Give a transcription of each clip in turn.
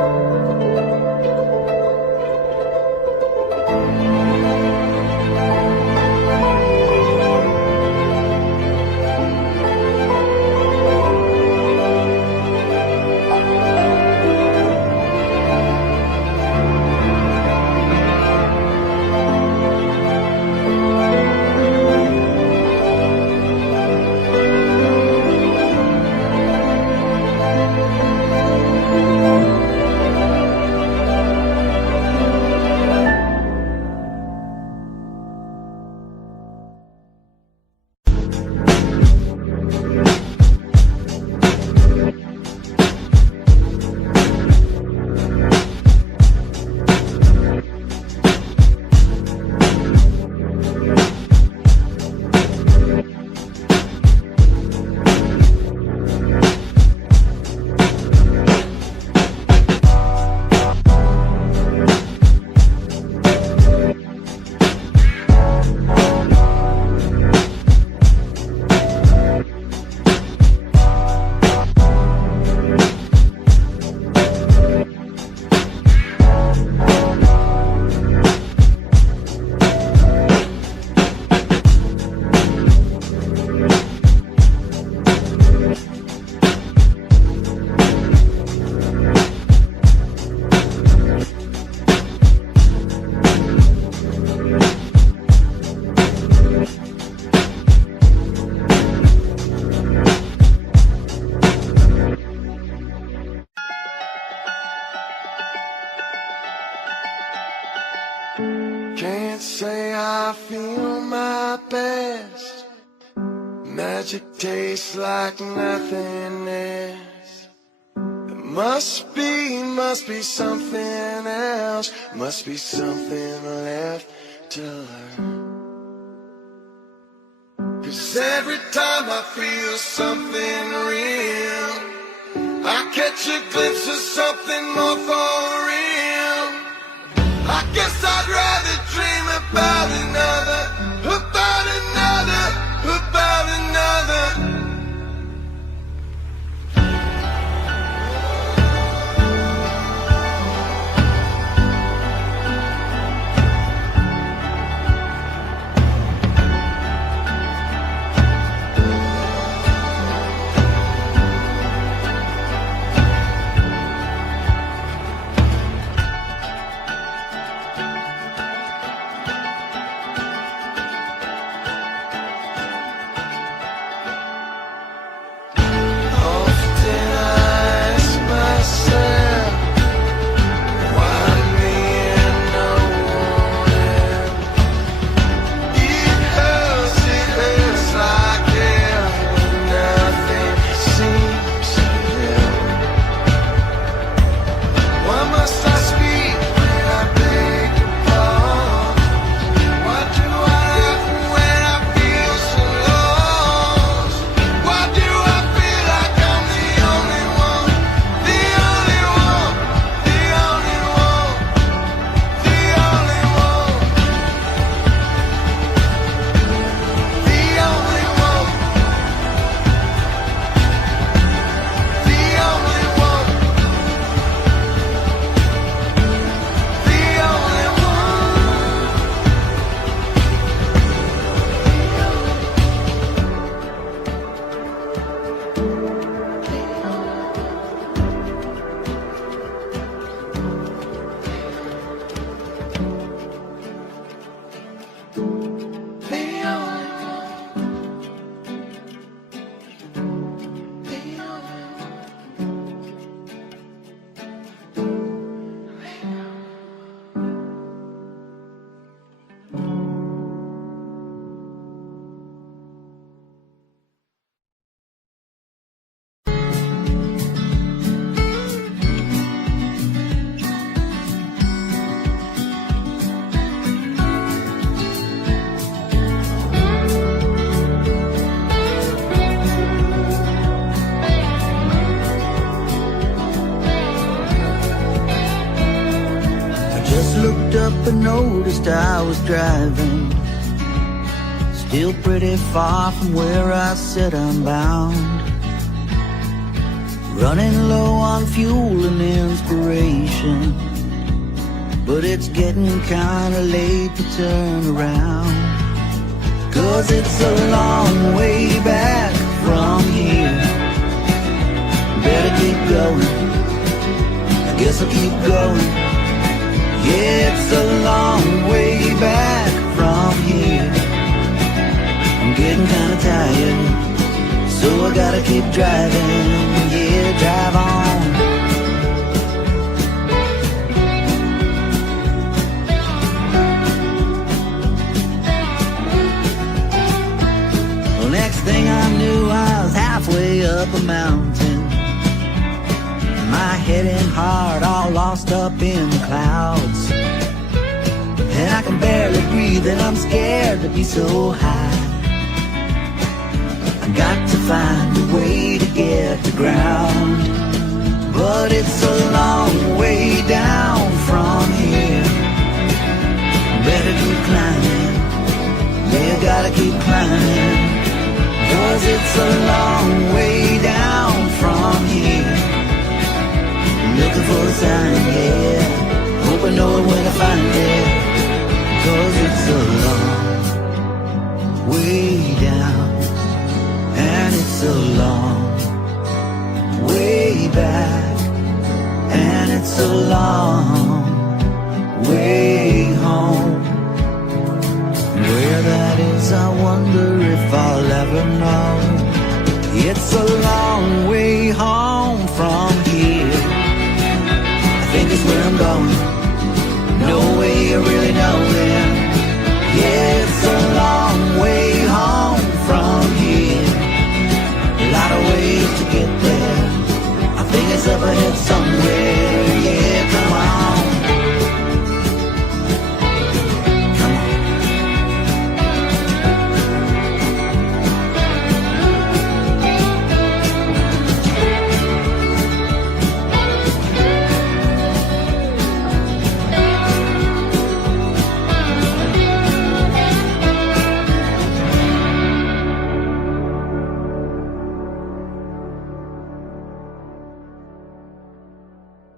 Can't say I feel my best. Magic tastes like nothing else. There must be something else. Must be something left to learn. 'Cause every time I feel something real, I catch a glimpse of something more for real. I guess I'd rather dream about another, about another, about another. But noticed I was driving still pretty far from where I said I'm bound. running low on fuel and inspiration, but it's getting kinda late to turn around. 'Cause it's a long way back from here. Better keep going, I guess I'll keep going. Yeah, it's a long way back from here. I'm getting kinda tired, so I gotta keep driving. Yeah, drive on. Well, next thing I knew, I was halfway up a mountain, my head and heart all lost up in the clouds. And I can barely breathe and I'm scared to be so high. I got to find a way to get to ground, but it's a long way down from here. Better keep climbing, yeah, gotta keep climbing. 'Cause it's a long way down from here. Looking for a sign, yeah, hope I know it when I find it. 'Cause it's a long way down, and it's a long way back, and it's a long way home. Where that is, I wonder if I'll ever know. It's a long way home from here. I think it's where I'm going, no way of really knowing. Yeah, it's a long way home from here. A lot of ways to get there, I think it's up ahead somewhere. Yeah, come on.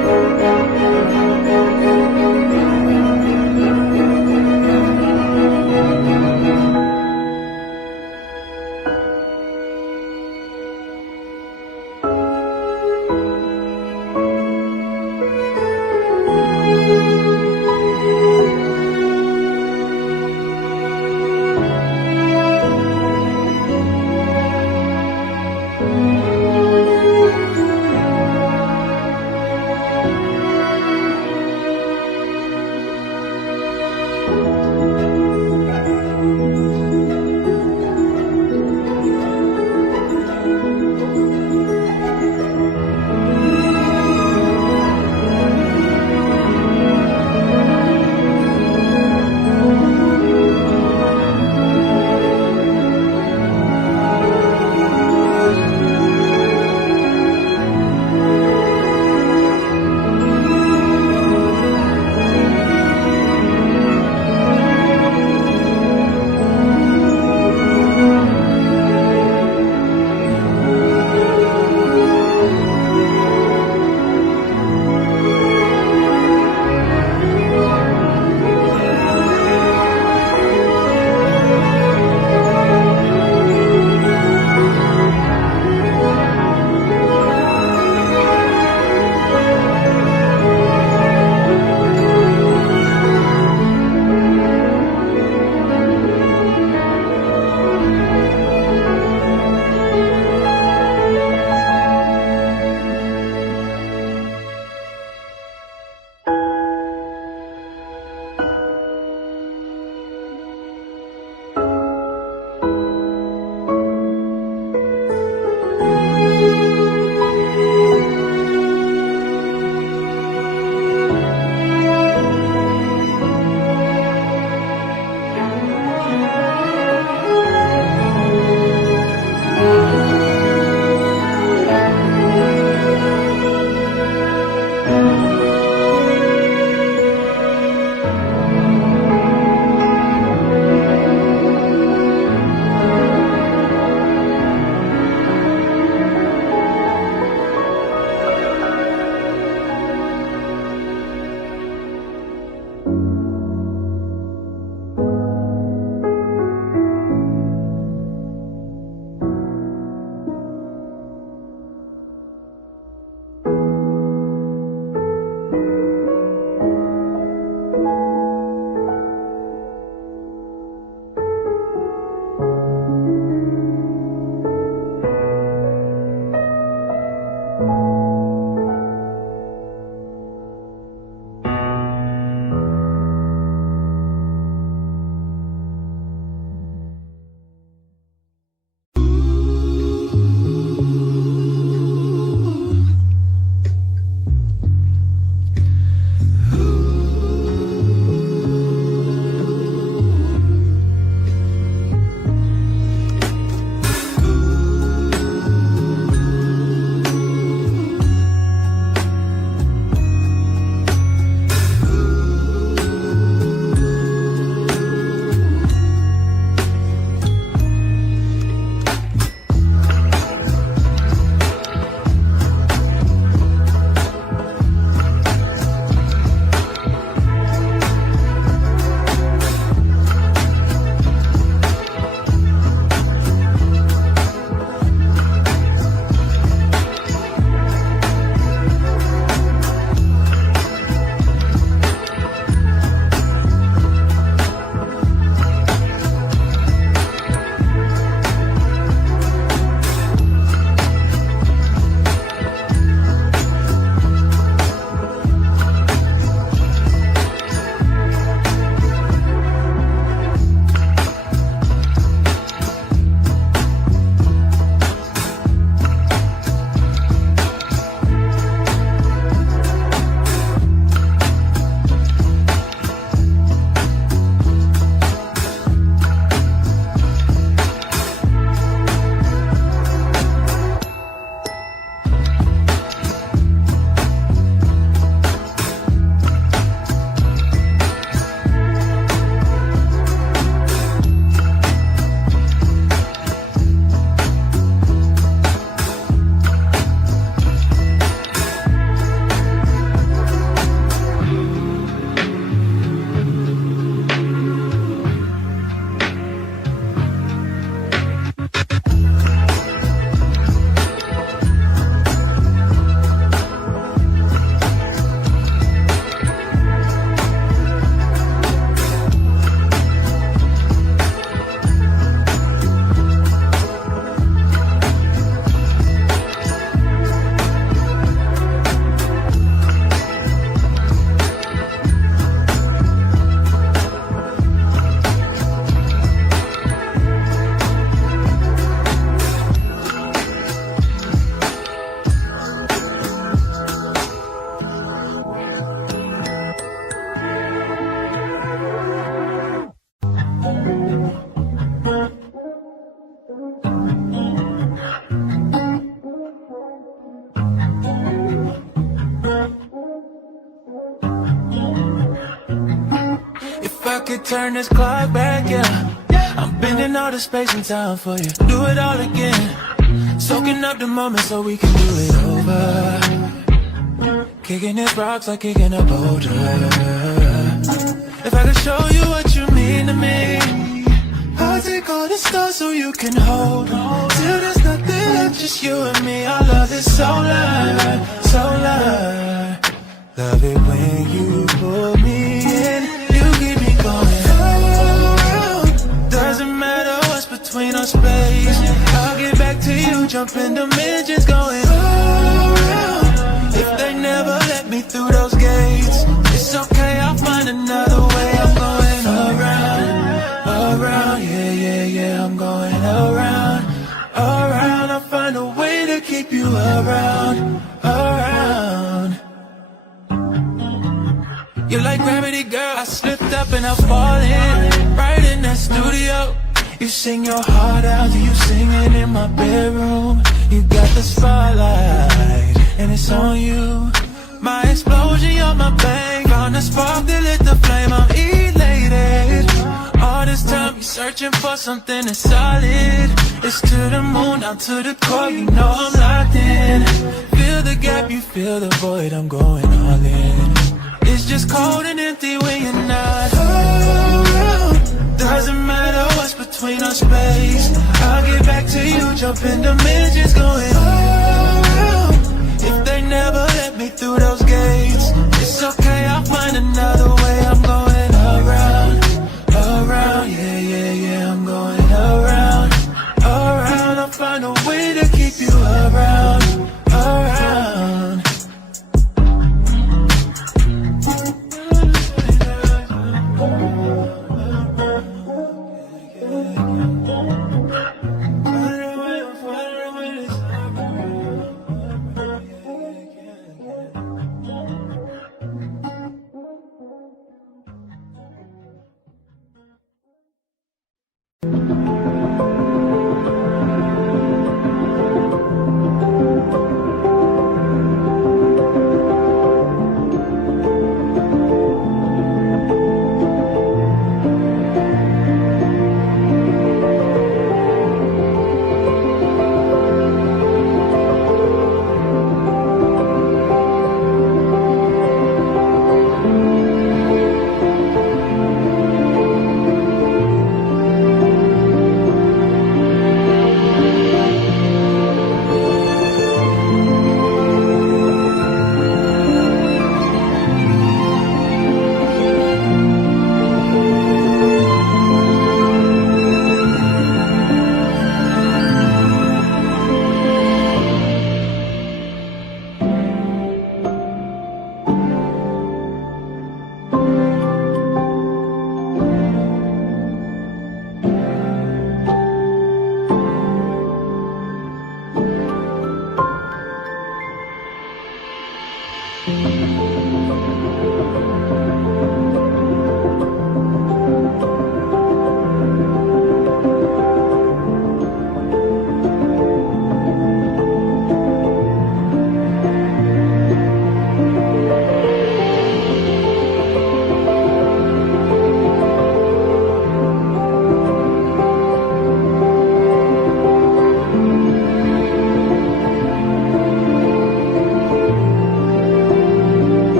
turn this clock back, yeah. I'm bending all the space and time for you. Do it all again. Soaking up the moment so we can do it over. Kicking these rocks like kicking a boulder. If I could show you what you mean to me, I'll take all the stars so you can hold on. Till there's nothing left, just you and me. Our love is so light, so light. Love it when you pull me in, you keep me going. Doesn't matter what's between our space, I'll get back to you, jumping dimensions, going around. If they never let me through those gates, it's okay, I'll find another way. I'm going around, around, yeah, yeah, yeah. I'm going around, around. I'll find a way to keep you around, around. You're like gravity, girl. I slipped up and I'm falling right in that studio. You sing your heart out, you sing it in my bedroom. You got the spotlight and it's on you. My explosion, you're my bang. Found the spark that lit the flame, I'm elated. All this time you're searching for something that's solid. It's to the moon, down to the core, you know I'm locked in. Feel the gap, you feel the void, I'm going all in. It's just cold and empty when you're not around. Doesn't matter what's between our space, I'll get back to you, jumping dimensions, going around. If they never let me through those gates, it's okay, I'll find another way. I'm going around, around, yeah, yeah, yeah. I'm going around, around. I'll find a way to keep you around, around.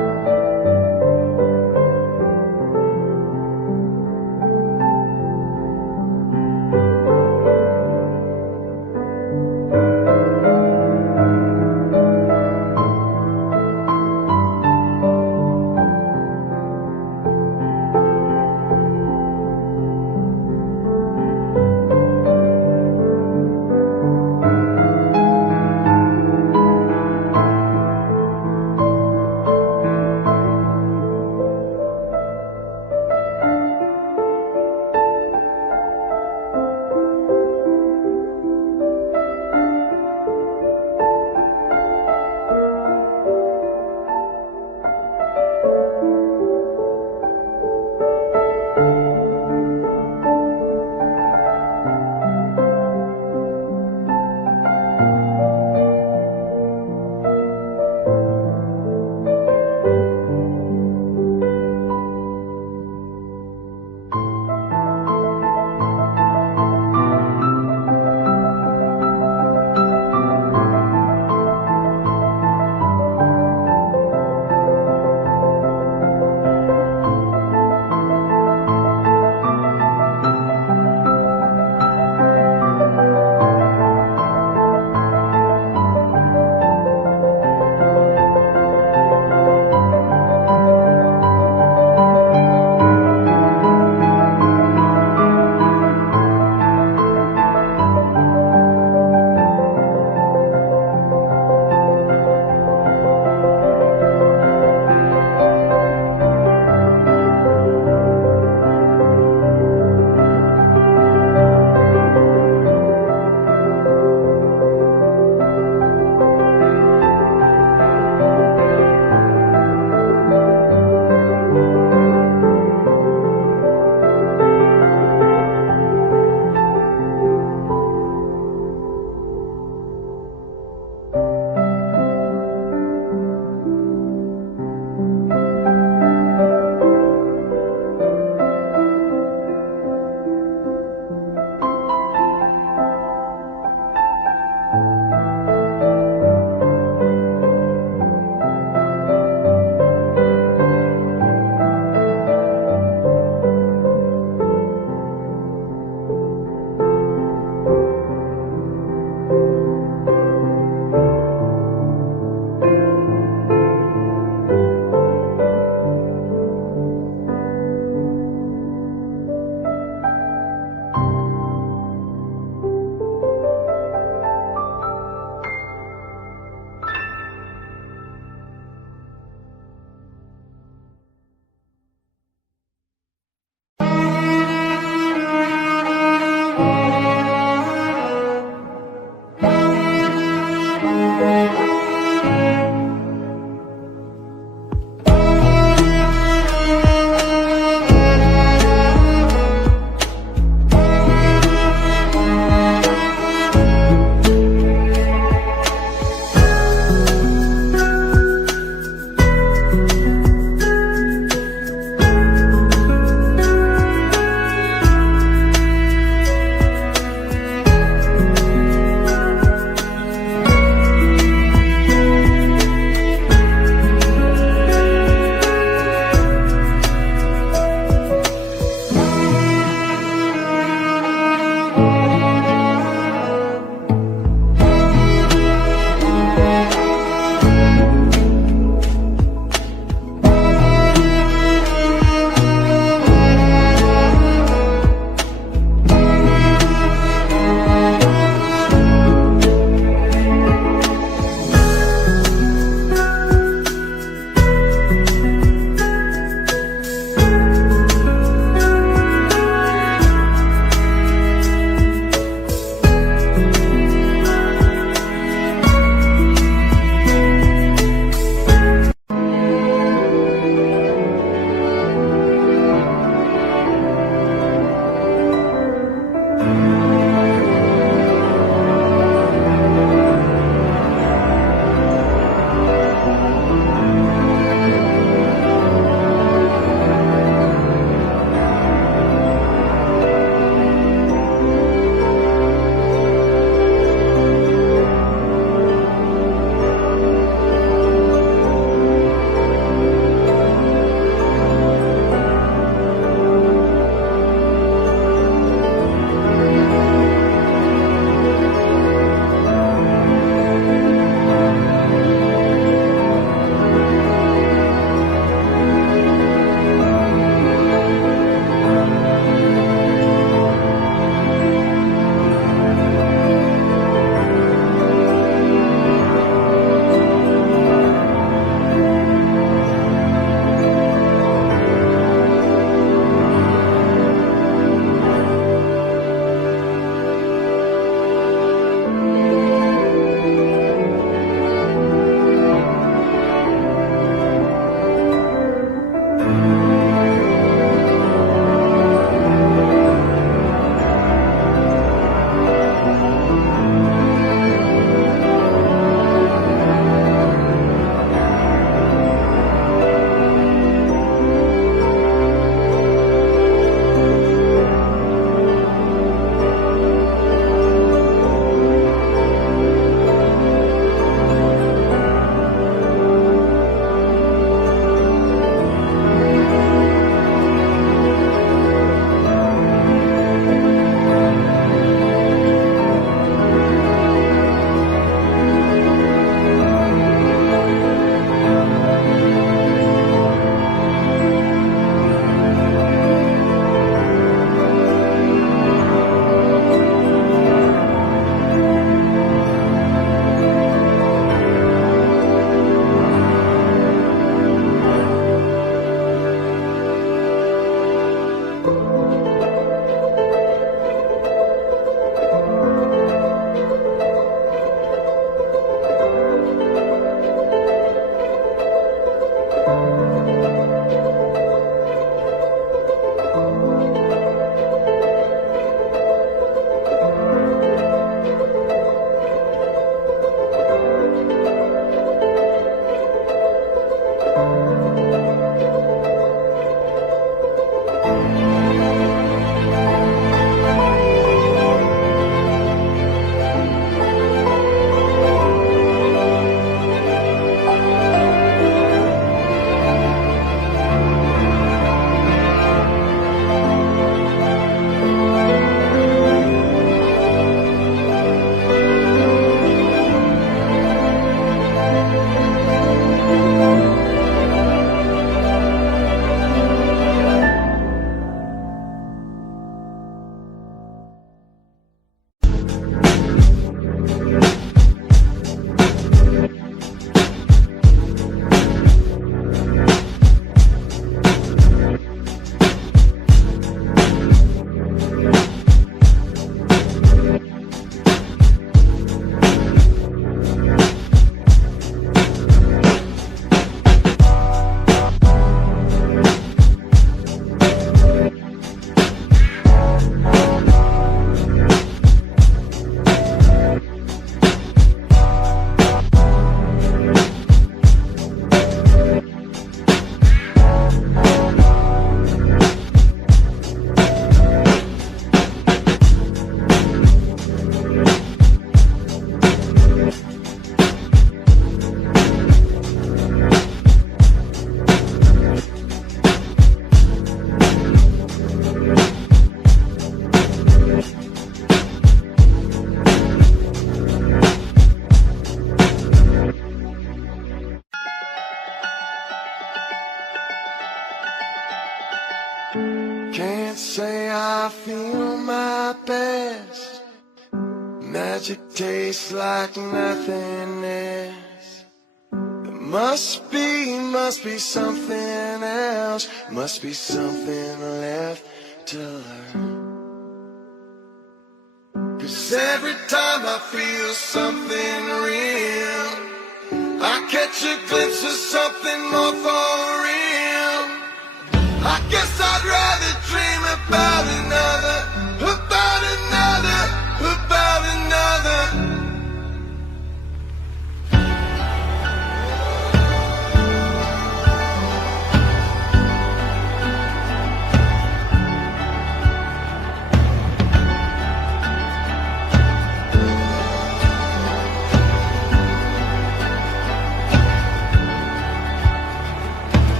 Can't say I feel my best. Magic tastes like nothing else. There must be something else. Must be something left to learn. 'Cause every time I feel something real, I catch a glimpse of something more for real. I guess I'd rather dream about another, about another, about another.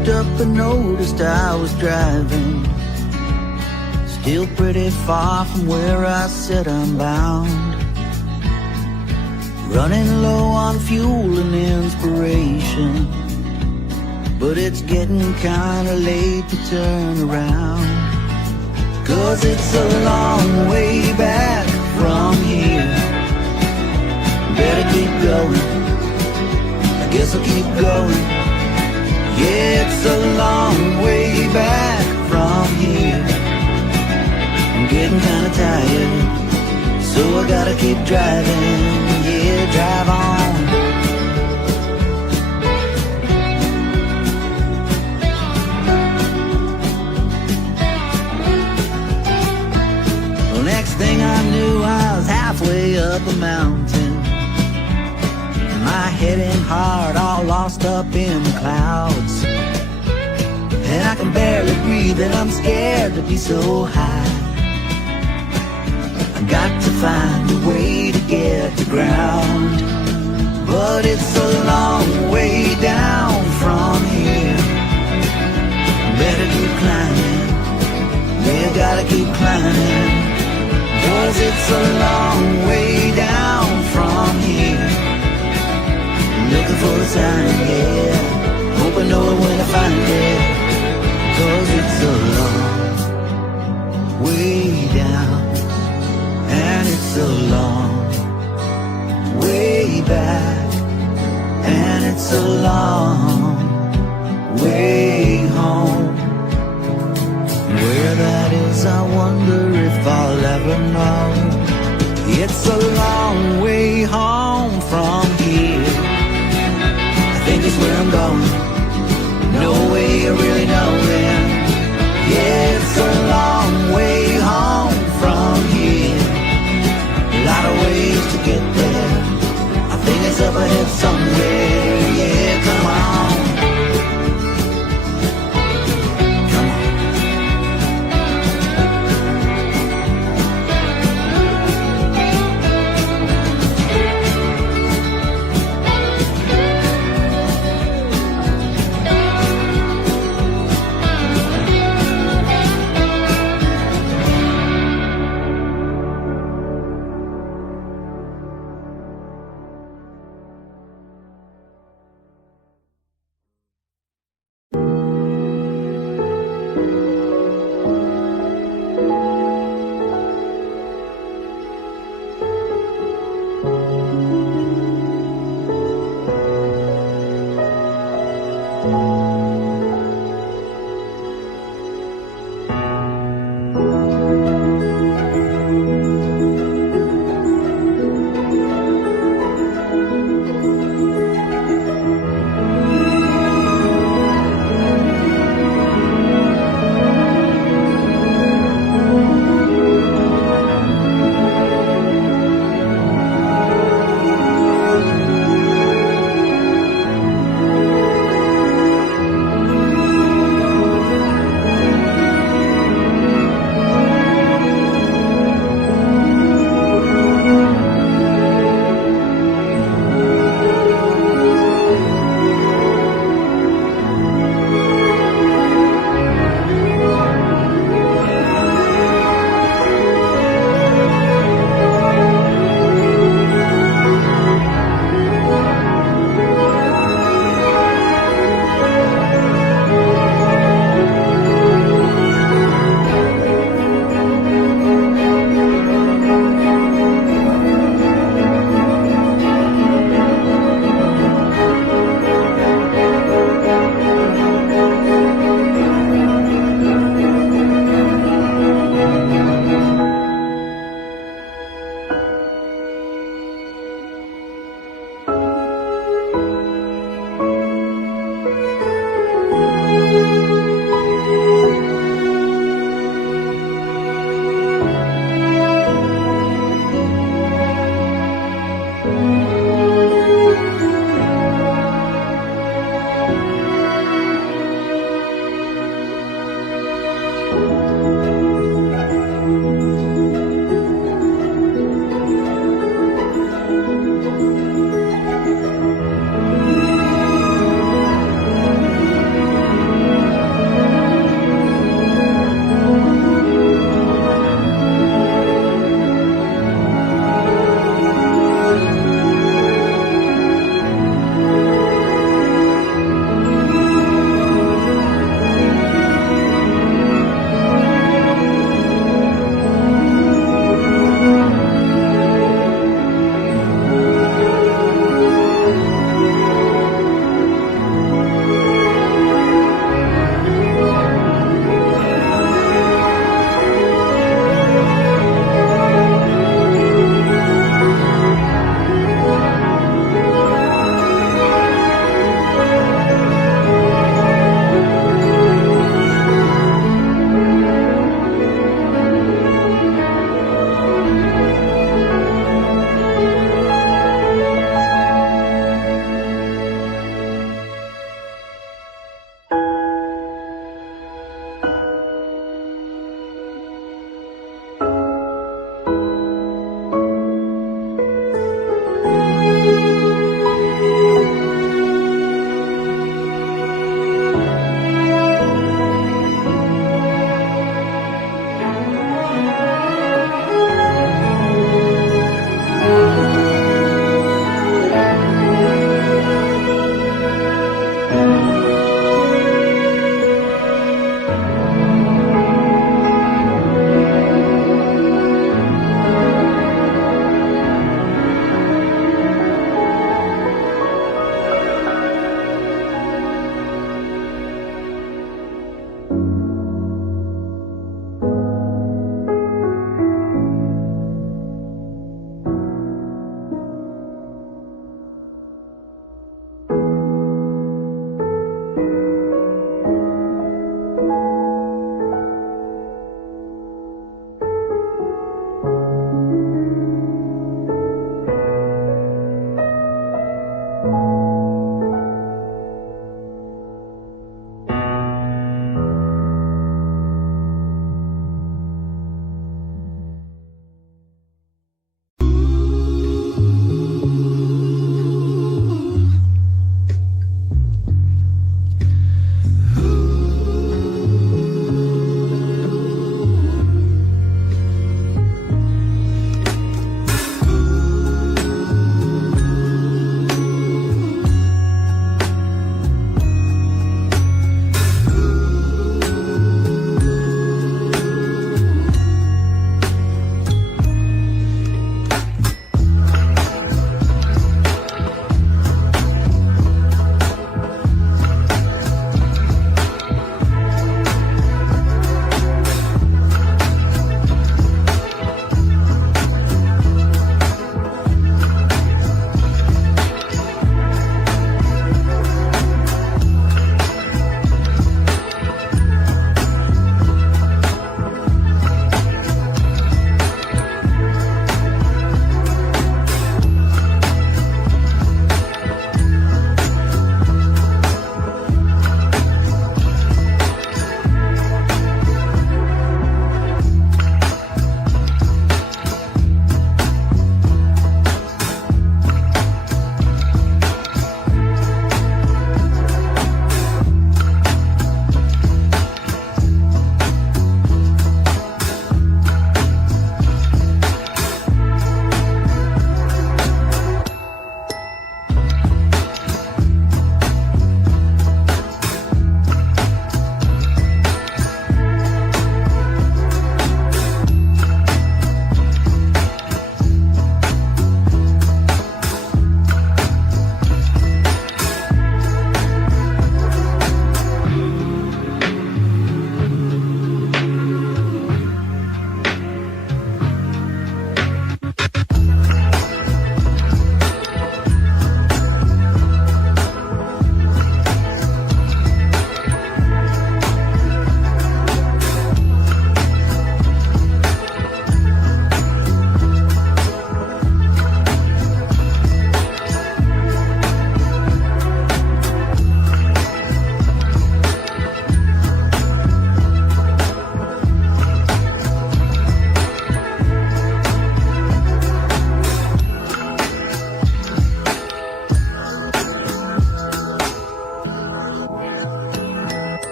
looked up and noticed I was driving, still pretty far from where I said I'm bound. Running low on fuel and inspiration, but it's getting kinda late to turn around. 'Cause it's a long way back from here. Better keep going, I guess I'll keep going. Yeah, it's a long way back from here. I'm getting kinda tired, so I gotta keep driving. Yeah, drive on. Well, next thing I knew, I was halfway up a mountain, my head and heart all lost up in the clouds. And I can barely breathe and I'm scared to be so high. I got to find a way to get to ground, but it's a long way down from here. Better keep climbing, yeah, gotta keep climbing. 'Cause it's a long way down from here. Looking for a sign, yeah, hope I know it when I find it. 'Cause it's a long way down, and it's a long way back, and it's a long way home. Where that is, I wonder if I'll ever know. It's a long way home from here. I think it's where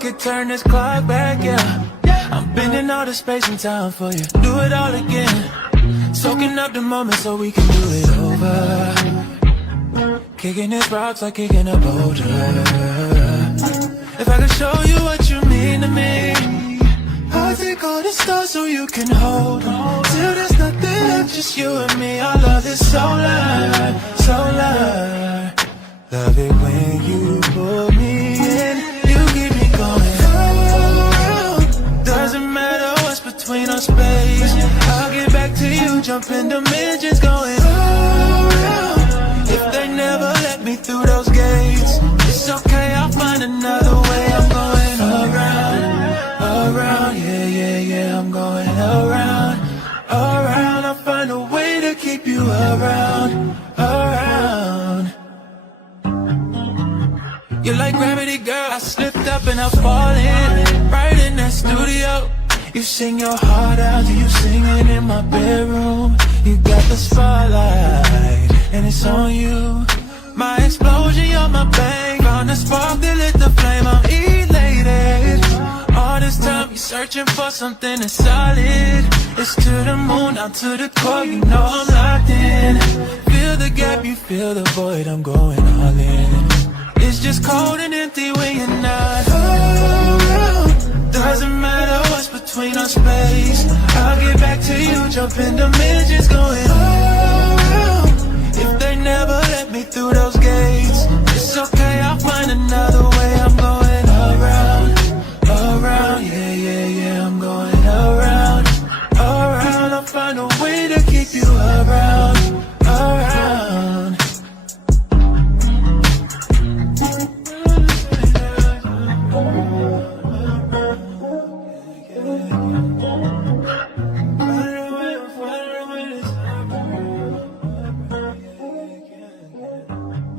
could turn this clock back, yeah. I'm bending all the space and time for you. Do it all again. Soaking up the moment so we can do it over. Kicking these rocks like kicking a boulder. If I could show you what you mean to me, I'll take all the stars so you can hold on. Till there's nothing left, just you and me. Our love is so light, so light. Love it when you pull me in. You keep me going around. Doesn't matter what's between our space. I'll get back to you, jump in dimensions going around. If they never let me through those gates, it's okay, I'll find another way. I'm going around, around, yeah, yeah, yeah. I'm going around, around. I'll find a way to keep you around, around. You're like gravity, girl. I slipped up and I'm falling right in that studio. You sing your heart out, you sing it in my bedroom. You got the spotlight, and it's on you. My explosion, you're my bang. Found the spark that lit the flame, I'm elated. All this time, you're searching for something that's solid. It's to the moon, down to the core, you know I'm locked in. Feel the gap, you feel the void, I'm going all in. It's just cold and empty when you're not around. Doesn't matter what's between our space. I'll get back to you, jump in dimensions going around. If they never let me through those gates, it's okay, I'll find another way. I'm going around, around, yeah, yeah, yeah. I'm going around, around. I'll find a way to keep you around, around.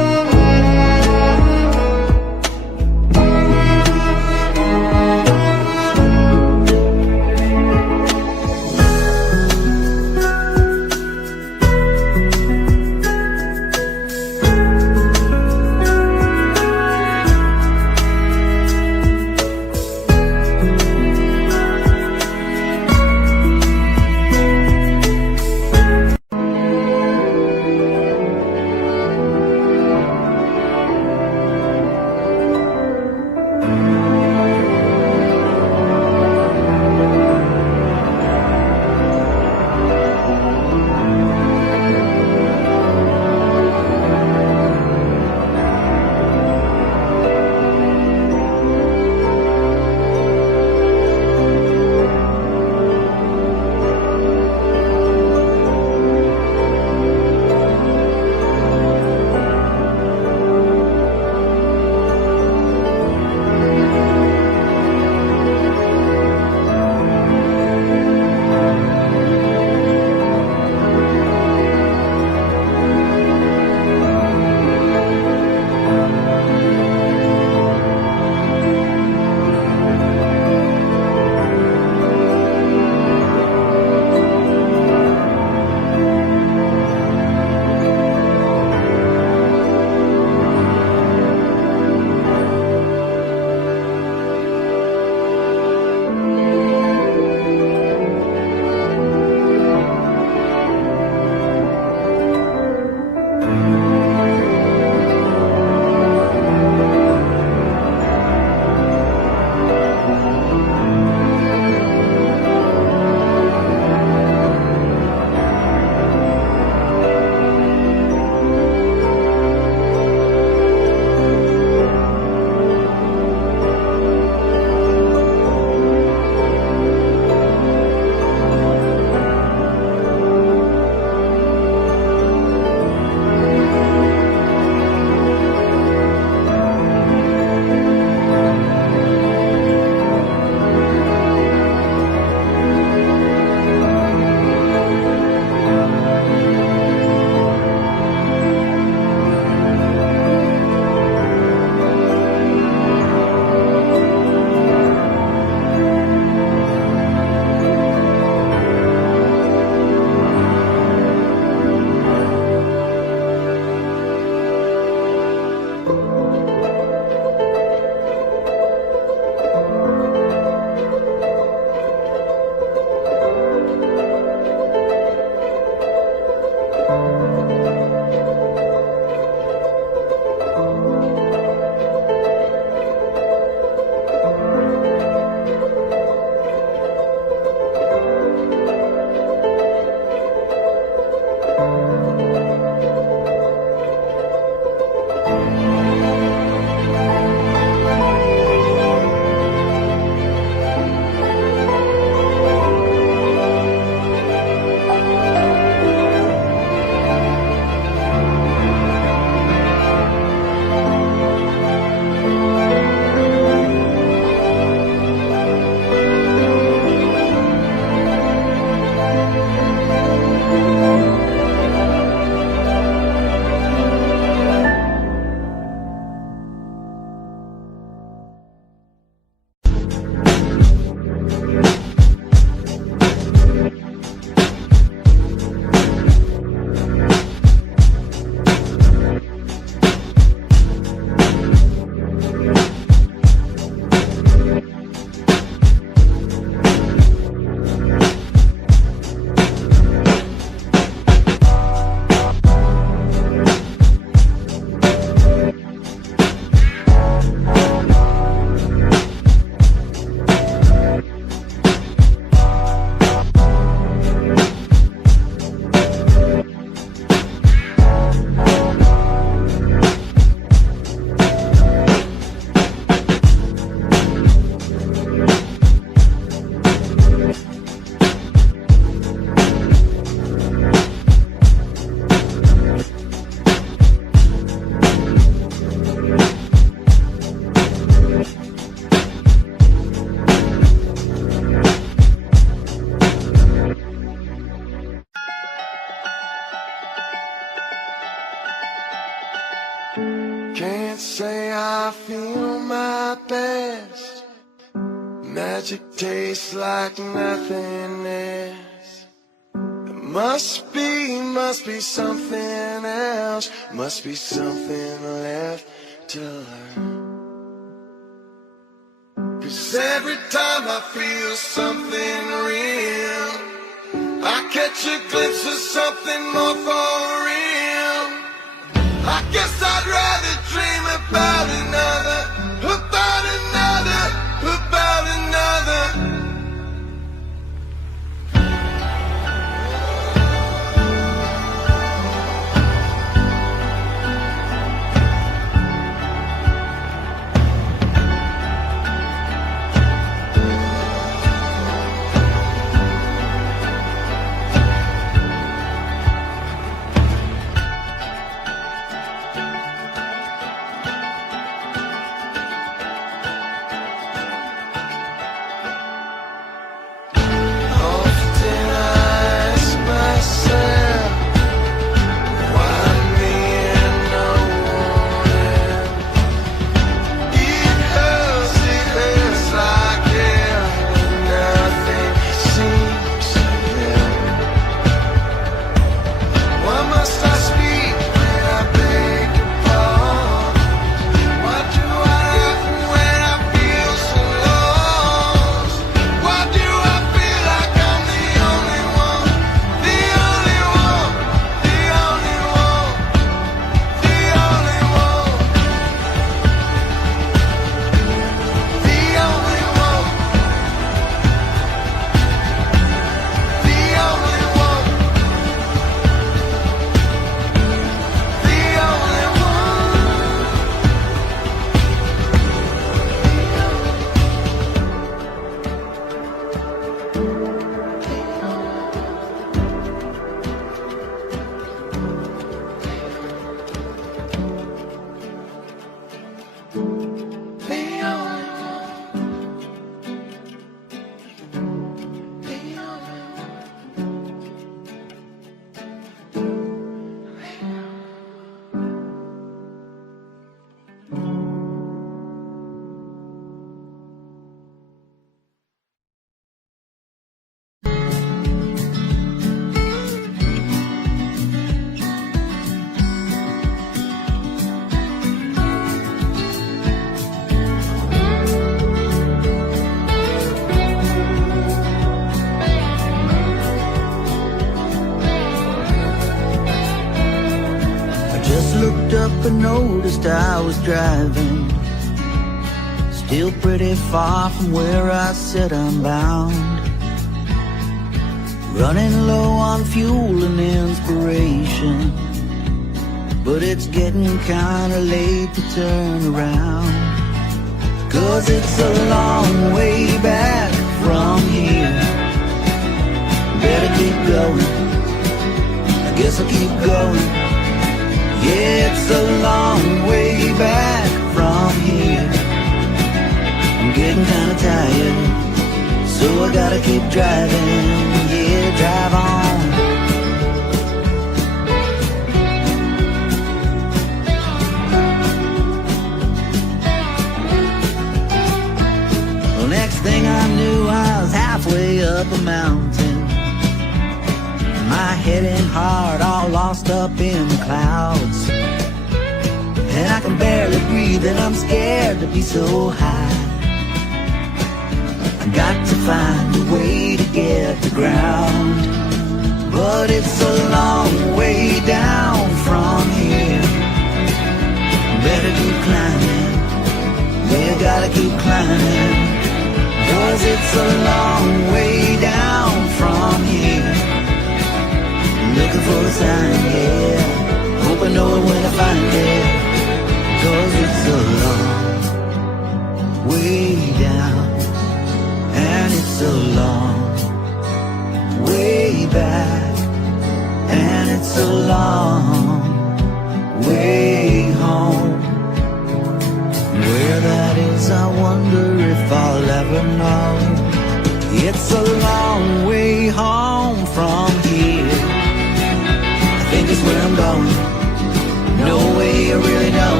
Can't say I feel my best. Magic tastes like nothing else. Must be something else. Must be something left to learn. 'Cause every time I feel something real, I catch a glimpse of something more for real. I guess I'd rather dream about another, about another, about another. Looked up and noticed I was driving, still pretty far from where I said I'm bound. Running low on fuel and inspiration, but it's getting kinda late to turn around. 'Cause it's a long way back from here. Better keep going, I guess I'll keep going. Yeah, it's a long way back from here. I'm getting kinda tired, so I gotta keep driving. Yeah, drive on. Well, next thing I knew, I was halfway up a mountain. My head and heart all lost up in the clouds, and I can barely breathe and I'm scared to be so high. I got to find a way to get to ground, but it's a long way down from here. Better keep climbing, yeah, gotta keep climbing, 'cause it's a long way down from here. Looking for a sign, yeah, hope I know it when I find it. 'Cause it's a long way down, and it's a long way back, and it's a long way home. Where that is, I wonder if I'll ever know. It's a long way home from here. I think it's where I'm going, no way I really know.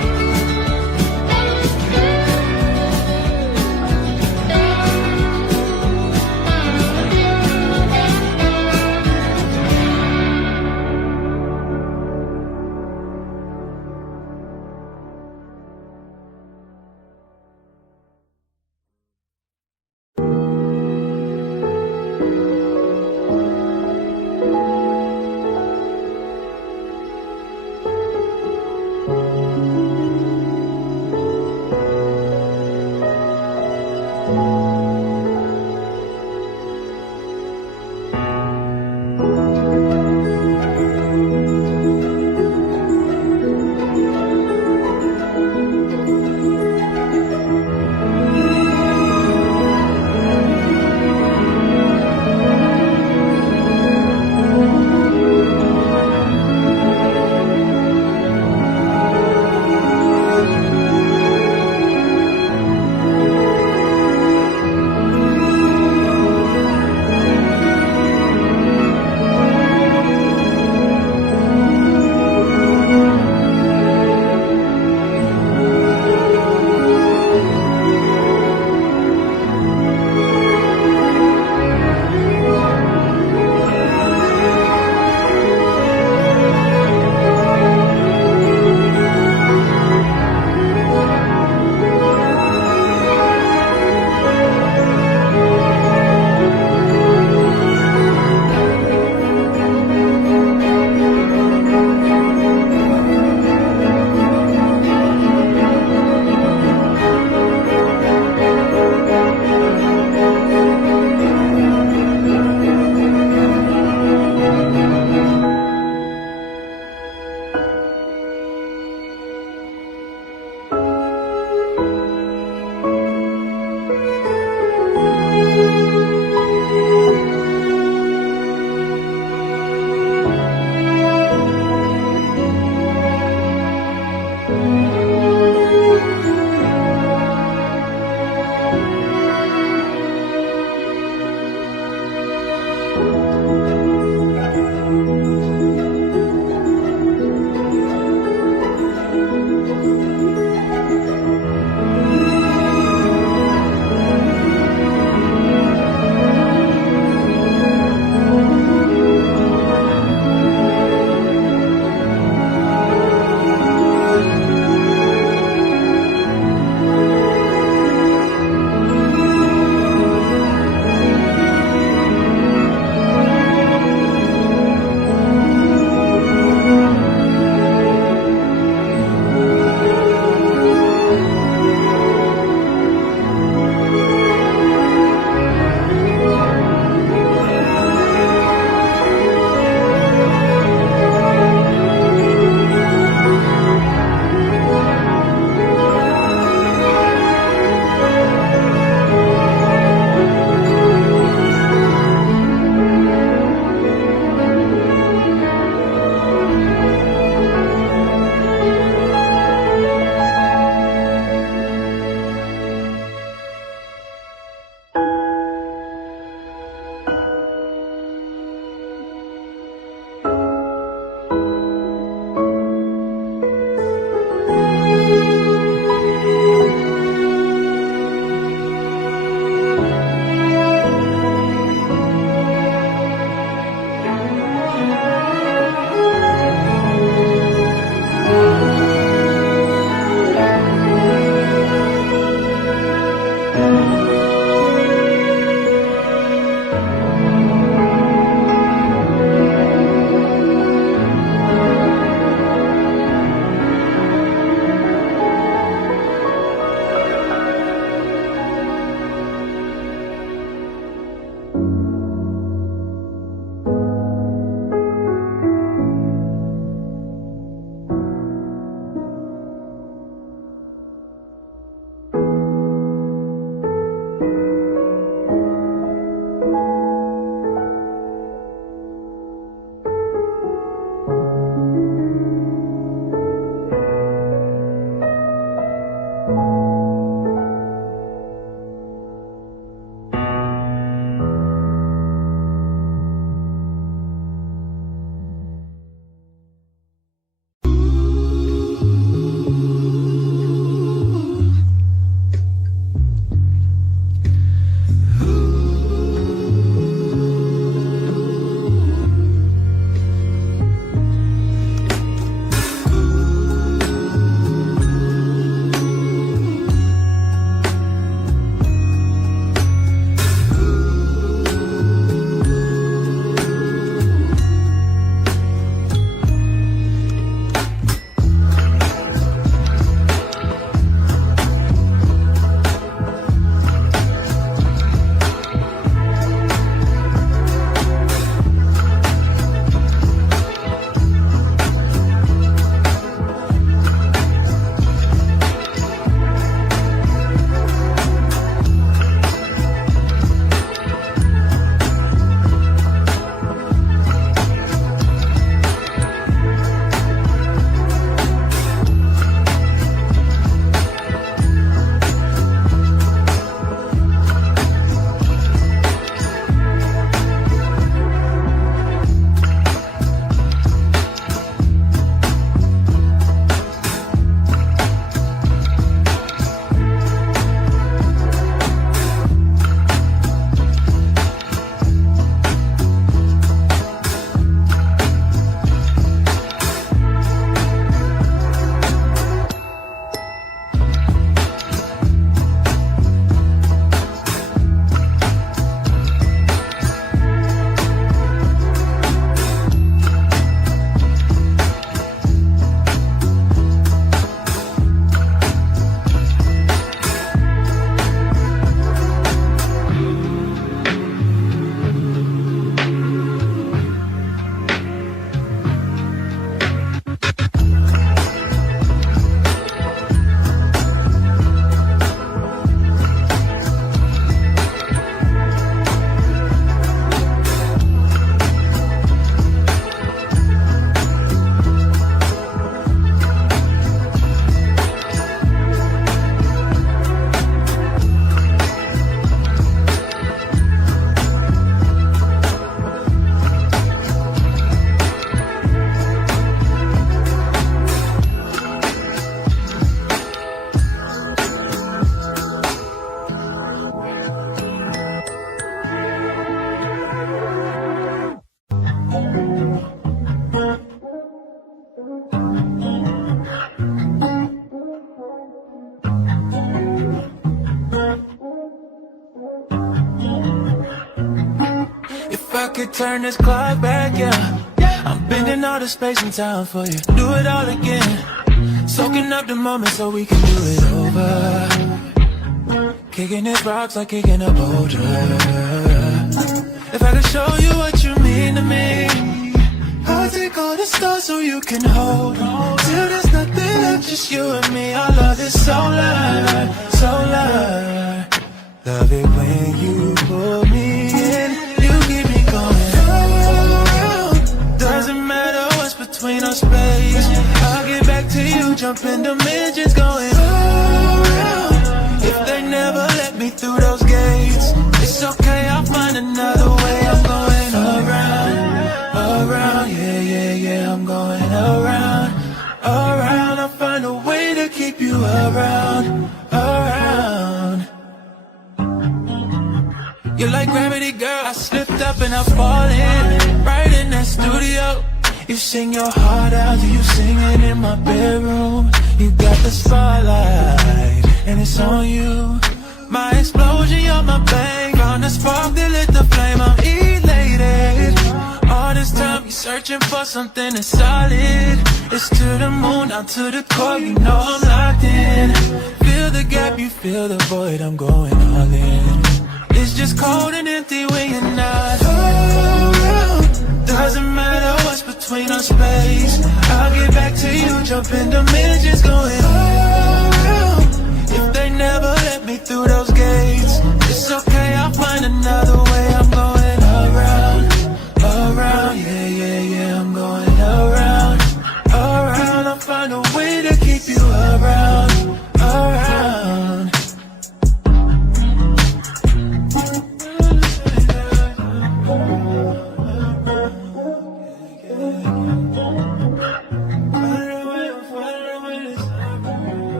could turn this clock back, yeah. I'm bending all the space and time for you. Do it all again. Soaking up the moment so we can do it over. Kicking these rocks like kicking a boulder. If I could show you what you mean to me, I'll take all the stars so you can hold on. Till there's nothing left, just you and me. Our love is so light, so light. Love it when you pull me in. You keep me going around. Doesn't matter what's between our space. I'll get back to you, jump in dimensions going around. If they never let me through those gates, it's okay, I'll find another way. I'm going around, around, yeah, yeah, yeah. I'm going around, around. I'll find a way to keep you around, around. You're like gravity, girl. I slipped up and I'm falling right in that studio. You sing your heart out, you sing it in my bedroom. You got the spotlight, and it's on you. My explosion, you're my bang. Found the spark that lit the flame, I'm elated. All this time, you're searching for something that's solid. It's to the moon, down to the core, you know I'm locked in. Feel the gap, you feel the void, I'm going all in. It's just cold and empty when you're not around. Doesn't matter what's between our space. I'll get back to you, jump in dimensions going around. If they never let me through those gates, it's okay, I'll find another way. I'm going around, around, yeah, yeah, yeah. I'm going around, around. I'll find a way to keep you around, around.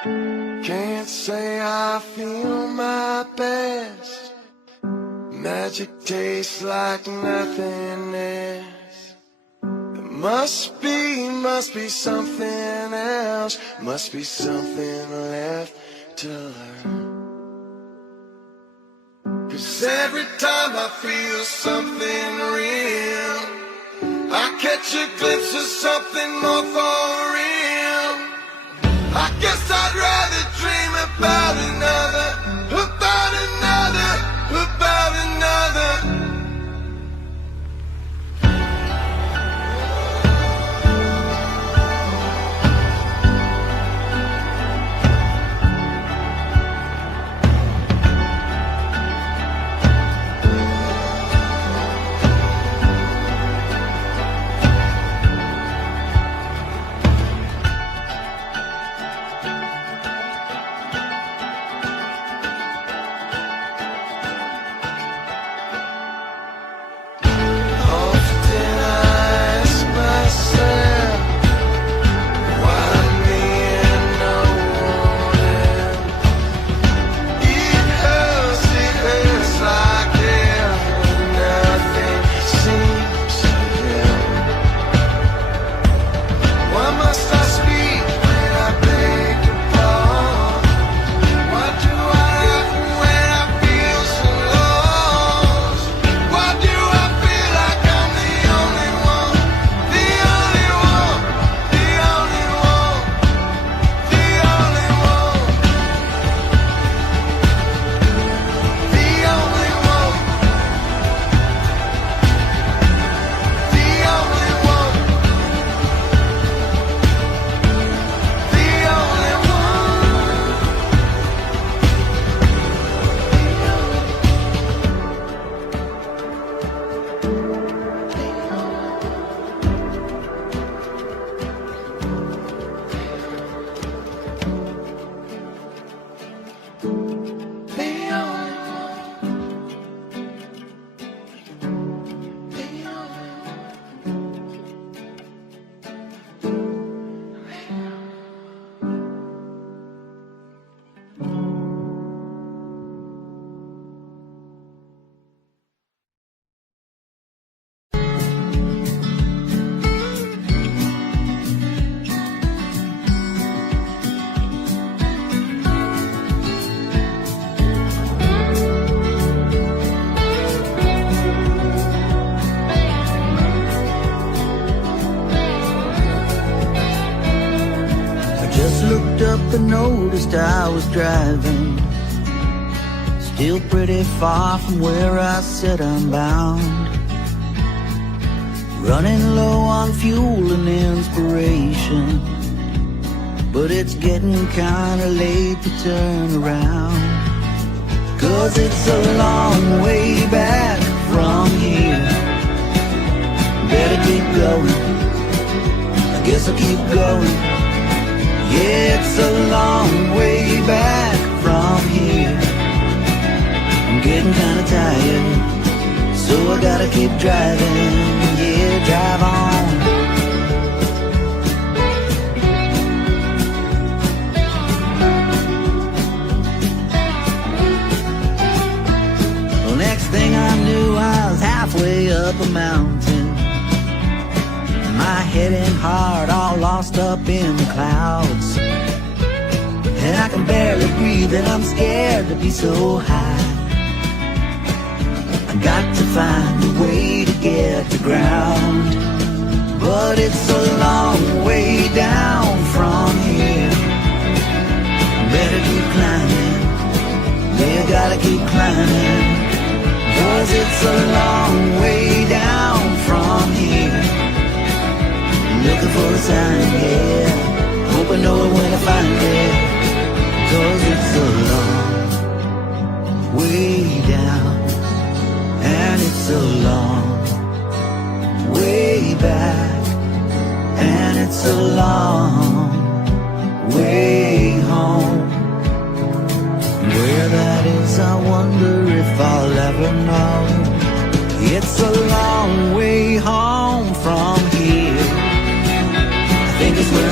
Can't say I feel my best. Magic tastes like nothing else. There must be something else. Must be something left to learn. 'Cause every time I feel something real, I catch a glimpse of something more for real. I guess I'd rather dream about another, about another, about another. Up and noticed I was driving still pretty far from where I said I'm bound. Running low on fuel and inspiration, but it's getting kinda late to turn around. 'Cause it's a long way back from here. Better keep going, I guess I'll keep going. Yeah, it's a long way back from here. I'm getting kinda tired, so I gotta keep driving. Yeah, drive on. Well, next thing I knew, I was halfway up a mountain. My head and heart all lost up in the clouds, and I can barely breathe and I'm scared to be so high. I got to find a way to get to ground, but it's a long way down from here. Better keep climbing, yeah, gotta keep climbing, 'cause it's a long way down from here. Looking for a sign, yeah, hope I know it when I find it. 'Cause it's a long way down, and it's a long way back, and it's a long way home. Where that is, I wonder if I'll ever know. It's a long way home from here. I think it's where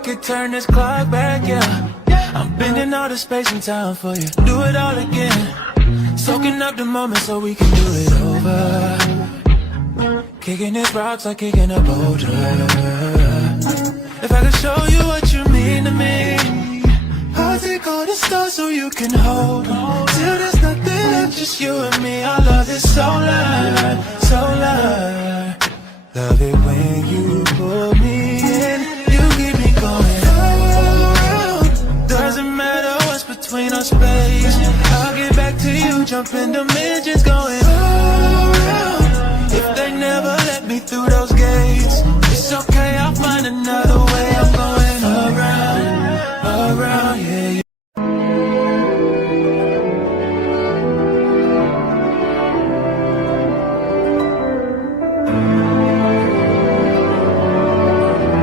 could turn this clock back, yeah. I'm bending all the space and time for you. Do it all again. Soaking up the moment so we can do it over. Kicking these rocks like kicking a boulder. If I could show you what you mean to me, I'll take all the stars so you can hold on. Till there's nothing left, just you and me. Our love is solar, solar. Love it when you pull me in. You keep me going around. Doesn't matter what's between our space. I'll get back to you, jump in dimensions going around. If they never let me through those gates, it's okay, I'll find another way. I'm going around, around, yeah, yeah.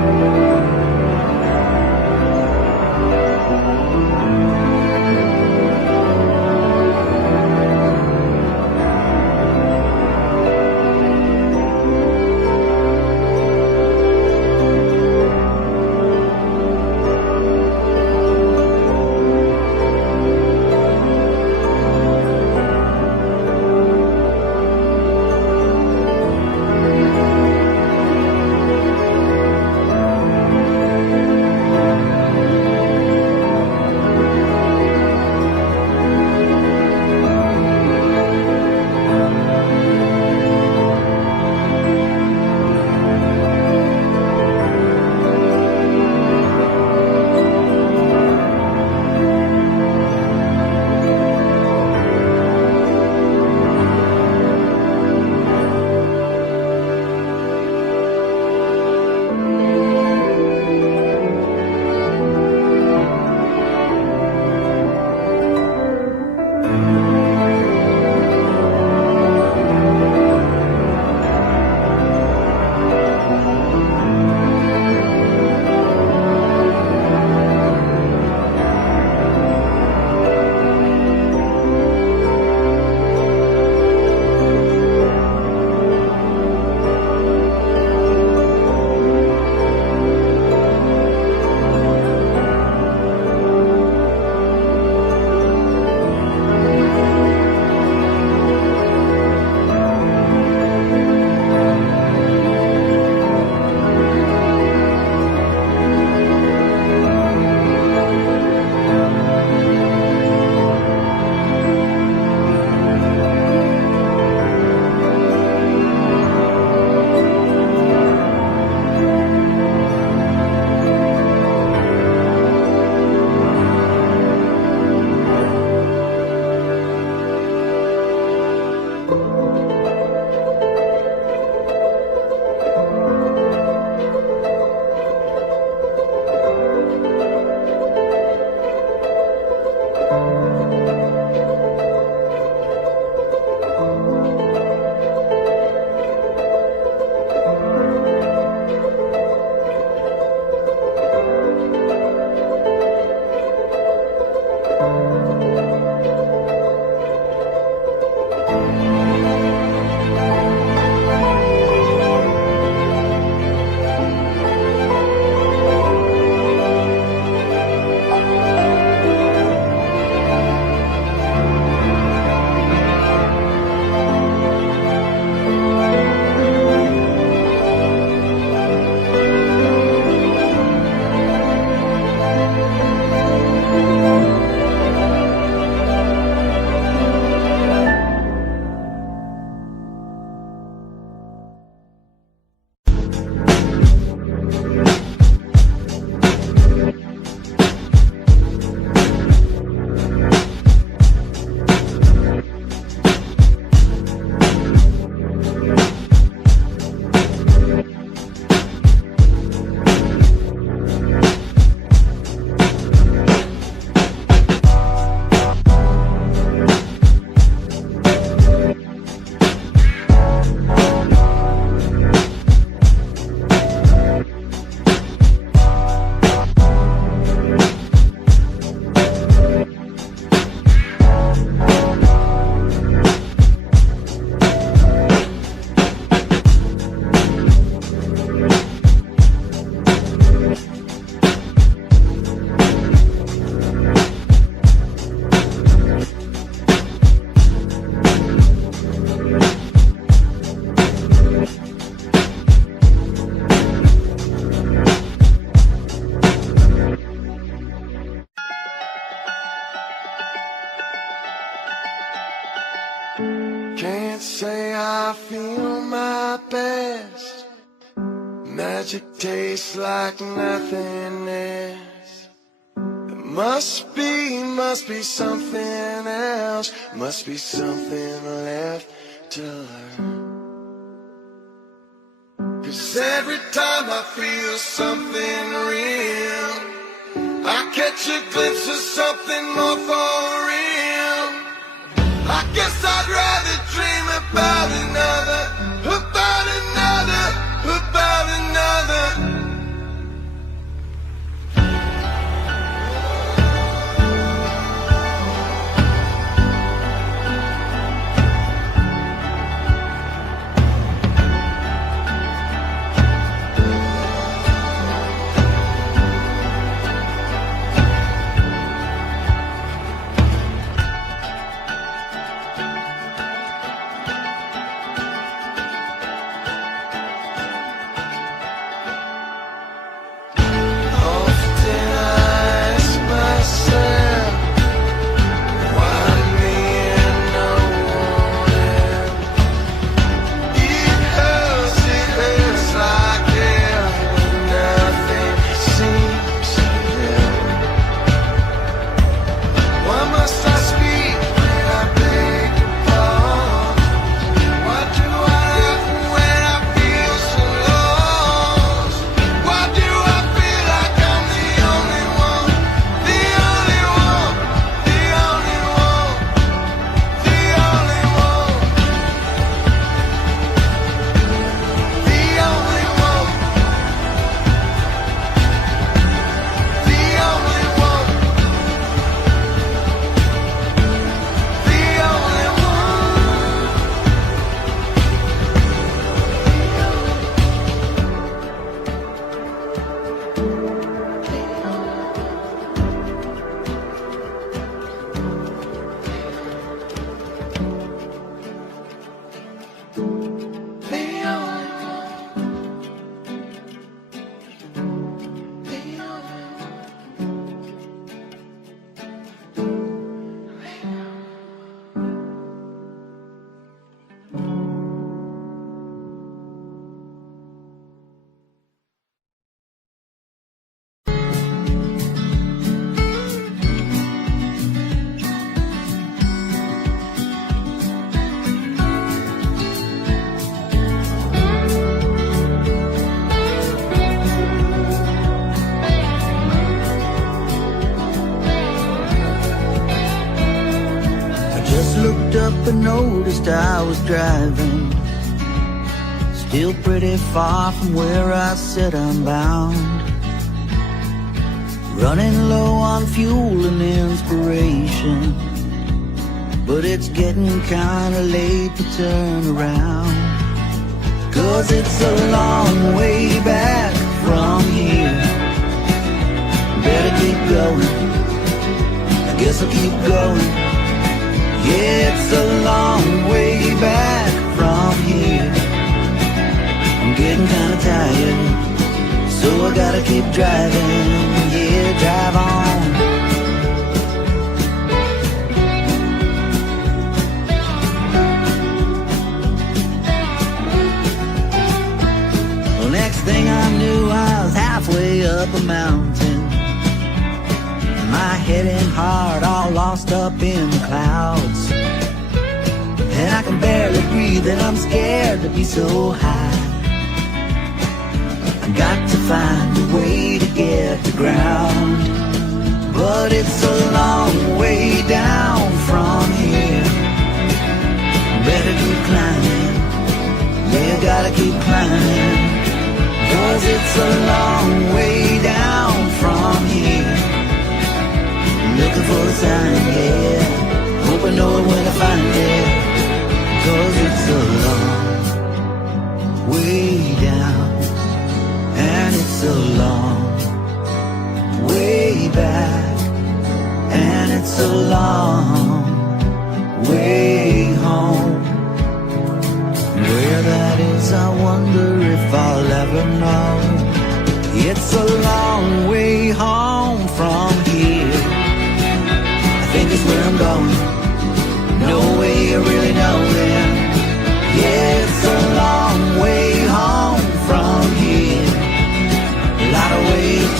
magic tastes like nothing else. There must be something else. Must be something left to learn. 'Cause every time I feel something real, I catch a glimpse of something more for real. I guess I'd rather dream about another, about another, about another. Looked up and noticed I was driving, still pretty far from where I said I'm bound. Running low on fuel and inspiration, but it's getting kinda late to turn around. 'Cause it's a long way back from here. Better keep going, I guess I'll keep going. Yeah, it's a long way back from here. I'm getting kinda tired, so I gotta keep driving. Yeah, drive on. Well, next thing I knew, I was halfway up a mountain. My head and heart all lost up in the clouds, and I can barely breathe and I'm scared to be so high. I got to find a way to get to ground, but it's a long way down from here. Better keep climbing, yeah, gotta keep climbing, 'cause it's a long way down from here. Looking for a sign, yeah, hope I know it when I find it. 'Cause it's a long way down, and it's a long way back, and it's a long way home. Where that is, I wonder if I'll ever know. It's a long way home from here. I think it's where I'm going, no way I really know then. Yeah, it's a long way home from here.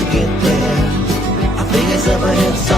get there. I think it's up ahead, so